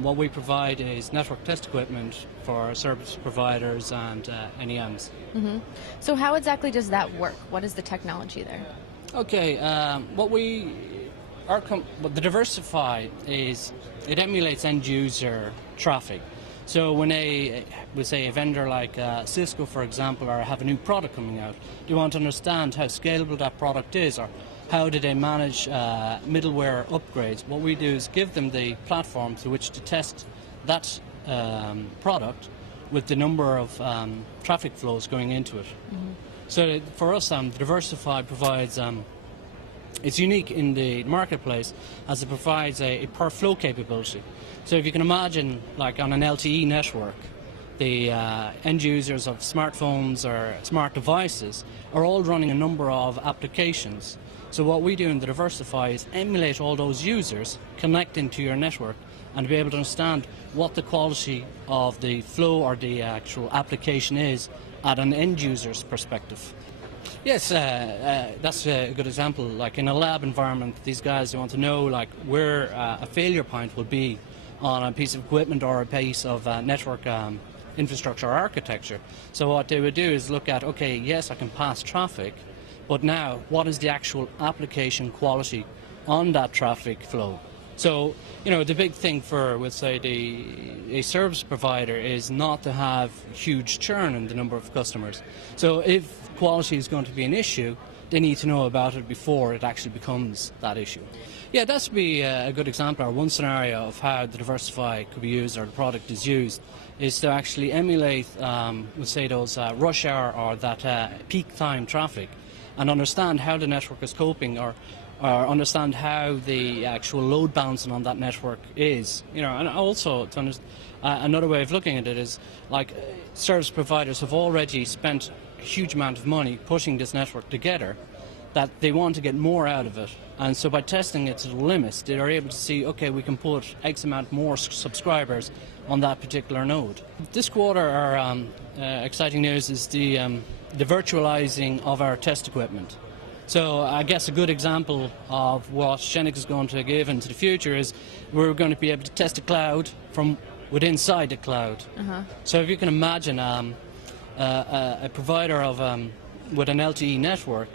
What we provide is network test equipment for service providers and NEMs. So how exactly does that work? What is the technology there? Okay, what the Diversify is, it emulates end user traffic. So when we say a vendor like Cisco, for example, or have a new product coming out, they want to understand how scalable that product is, or how do they manage middleware upgrades. What we do is give them the platform through which to test that product with the number of traffic flows going into it. So for us, the Diversify provides, it's unique in the marketplace as it provides a per flow capability. So if you can imagine, like on an LTE network, the end users of smartphones or smart devices are all running a number of applications. So what we do in the Diversify is emulate all those users, connect into your network, and be able to understand what the quality of the flow or the actual application is at an end user's perspective. Yes, that's a good example. Like in a lab environment, these guys want to know like where a failure point will be on a piece of equipment or a piece of network infrastructure or architecture. So what they would do is look at, okay, yes, I can pass traffic, but now what is the actual application quality on that traffic flow? So, the big thing for, let's say, a service provider is not to have huge churn in the number of customers. So if quality is going to be an issue, they need to know about it before it actually becomes that issue. Yeah, that would be a good example, or one scenario of how the Diversify could be used, or the product is used, is to actually emulate, let's say, those rush hour or that peak time traffic, and understand how the network is coping, or understand how the actual load balancing on that network is. And also another way of looking at it is, like, service providers have already spent a huge amount of money putting this network together, that they want to get more out of it. And so by testing it to the limits, they are able to see, okay, we can put X amount more subscribers on that particular node. This quarter, our exciting news is the virtualizing of our test equipment. So I guess a good example of what Shenick is going to give into the future is we're going to be able to test the cloud from inside the cloud. So if you can imagine a provider of with an LTE network,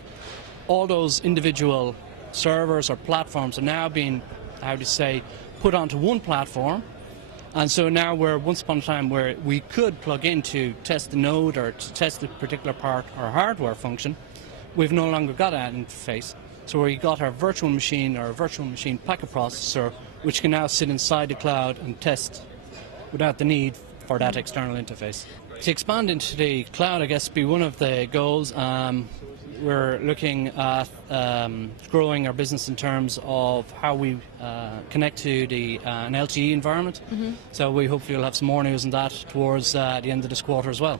all those individual servers or platforms are now being, put onto one platform. And so now we're once upon a time where we could plug in to test the node or to test a particular part or hardware function. We've no longer got that interface. So we got our virtual machine or virtual machine packet processor, which can now sit inside the cloud and test without the need for that external interface. To expand into the cloud, I guess, be one of the goals. We're looking at growing our business in terms of how we connect to an LTE environment. So we hopefully will have some more news on that towards the end of this quarter as well.